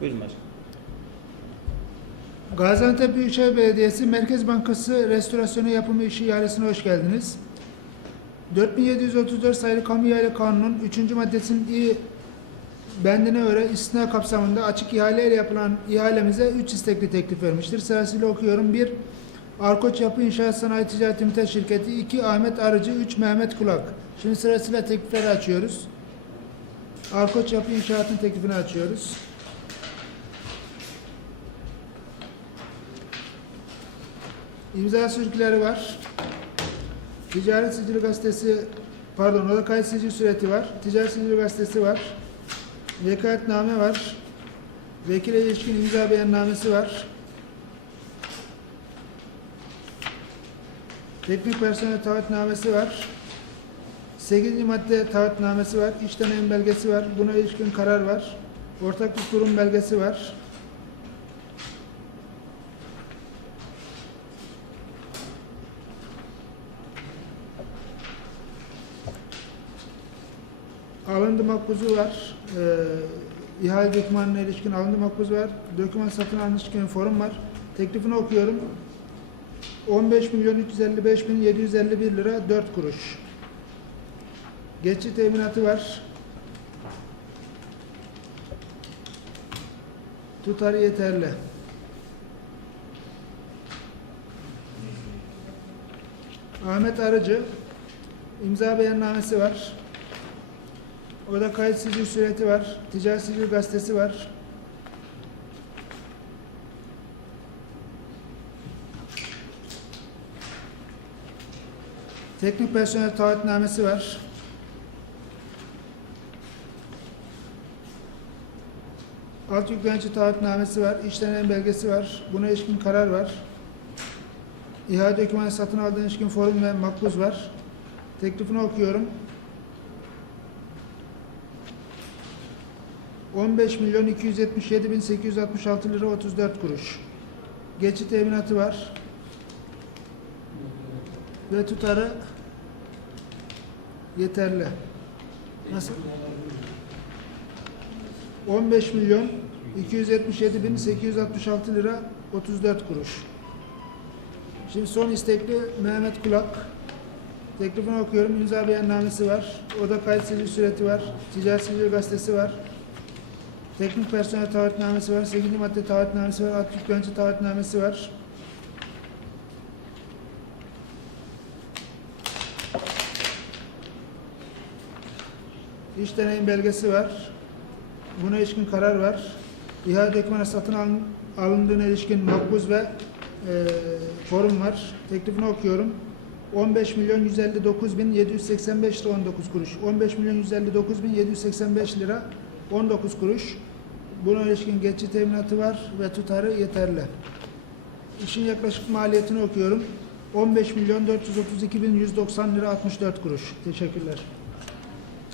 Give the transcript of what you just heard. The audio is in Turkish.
Buyurun başkanım. Gaziantep Büyükşehir Belediyesi Merkez Bankası restorasyonu yapımı işi ihalesine hoş geldiniz. 4734 sayılı Kamu İhale Kanunu'nun 3. maddesinin i bendine göre istina kapsamında açık ihaleyle yapılan ihalemize 3 istekli teklif vermiştir. Sırasıyla okuyorum. 1. Arkoç Yapı İnşaat Sanayi Ticaret Limited Şirketi 2. Ahmet Arıcı 3. Mehmet Kulak. Şimdi sırasıyla teklifleri açıyoruz. Arkoç Yapı İnşaat'ın teklifini açıyoruz. İmza sürgüleri var. Ticaret Sicili Gazetesi, pardon, oda kayıt sicil süreti var. Ticaret Sicili Gazetesi var. Vekaletname var. Vekile ilişkin imza beyannamesi var. Teknik personel taahhütnamesi var. 8. madde taahhütnamesi var. İş deneyim belgesi var. Buna ilişkin karar var. Ortaklık kurum belgesi var. Alındı makbuzu var. Ee, ihale dokümanına ilişkin alındı makbuz var. Doküman satın alma ilişkin forum var. Teklifini okuyorum. 15 milyon 355 bin 751 lira 4 kuruş. Geçici teminatı var. Tutarı yeterli. Ahmet Arıcı imza beyannamesi var. Orada kayıt sicil süreti var. Ticaret sicil gazetesi var. Teknik personel taahhütnamesi var. Alt yüklenici taahhütnamesi var. İşlenen belgesi var. Buna ilişkin karar var. İhale dokümanı satın aldığın ilişkin forum ve makbuz var. Teklifini okuyorum. 15 milyon 277 bin 866 lira 34 kuruş. Geçit teminatı var. Ve tutarı yeterli. Nasıl? 15 milyon 277 bin 866 lira 34 kuruş. Şimdi son istekli Mehmet Kulak. Teklifini okuyorum. İmza beyannamesi var. Oda kayıt sicil süreti var. Ticaret sicil gazetesi var. Teknik personel taahhütnamesi var. 8. madde taahhütnamesi var. Alt yüklenici taahhütnamesi var. İş deneyim belgesi var. Buna ilişkin karar var. İhale dokümanı satın alın, alındığına ilişkin makbuz ve e, forum var. Teklifini okuyorum. 15 milyon 159 bin 785 lira 19 kuruş. 15 milyon 159 bin 785 lira 19 kuruş. Buna ilişkin geçici teminatı var ve tutarı yeterli. İşin yaklaşık maliyetini okuyorum. 15 milyon 432 bin 190 lira 64 kuruş. Teşekkürler.